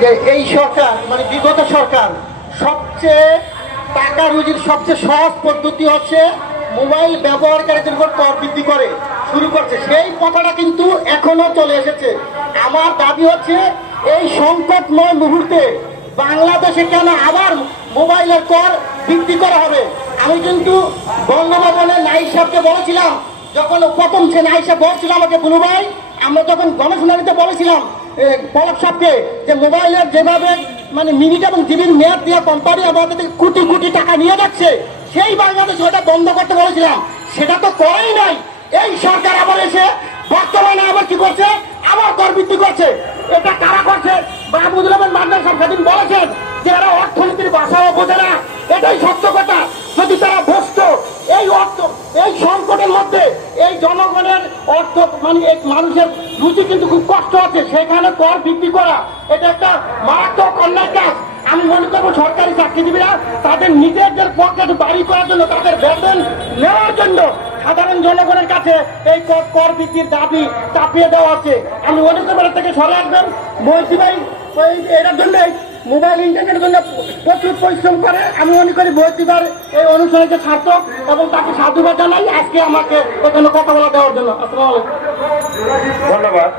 যে এই সরকার মানে বিগত সরকার সবচেয়ে টাকা রুজির সবচেয়ে সহজ পদ্ধতি হচ্ছে মোবাইল ব্যবহারকারীদের উপর কর বৃদ্ধি করে শুরু করছে। সেই কথাটা কিন্তু এখনো চলে এসেছে। আমার দাবি হচ্ছে এই সংকটময় মুহূর্তে বাংলাদেশে কেন আবার মোবাইলের কর বৃদ্ধি করা হবে। আমি কিন্তু বঙ্গভবনের নাইক সাহেবকে বলেছিলাম, যখন প্রথম সে নাইক সাহেব বলছিল আমাকে, বুলু ভাই আমরা যখন গণশুনানিতে বলেছিলাম পলক সাহেবকে যে মোবাইলের যেভাবে মানে মিনিট এবং জিবির মেয়াদ দিয়ে কোম্পানি আমাদের থেকে কোটি কোটি টাকা নিয়ে যাচ্ছে, সেই বাংলাদেশ ওটা বন্ধ করতে বলেছিলাম, সেটা তো করেই নাই। এই সরকার আবার এসে বর্তমানে আবার কি করছে, আবার কর বৃদ্ধি করছে। এটা কারা করছে? মাহমুদুল আহমেদ মান্নান সাহেব সেদিন বলেছেন যে এরা অর্থনীতির ভাষাও বোঝে না। এটাই সত্য কথা। যদি তারা বুঝতো এই অর্থ এই সংকটের মধ্যে এই জনগণের অর্থ মানে এই মানুষের রুচি কিন্তু খুব কষ্ট আছে, সেখানে কর বৃদ্ধি করা এটা একটা মারাত্মক অন্যায় কাজ। আমি মনে করবো সরকারি চাকরিজীবীরা তাদের নিজেদের পকেট বাড়ি করার জন্য, তাদের বেতন নেওয়ার জন্য সাধারণ জনগণের কাছে এই কর বৃদ্ধির দাবি চাপিয়ে দেওয়া হচ্ছে। আমি মনে করবো এর থেকে সরে আসবেন। বলছি ভাই এটার জন্য মোবাইল ইন্টারনেটের জন্য প্রচুর পরিশ্রম করে। আমি মনে করি বৈদ্যুতার এই অনুষ্ঠানকে সার্থক এবং তাকে সাধুবাদ জানাই আজকে আমাকে এখানে কথা বলা দেওয়ার জন্য। আসসালামু আলাইকুম। ধন্যবাদ।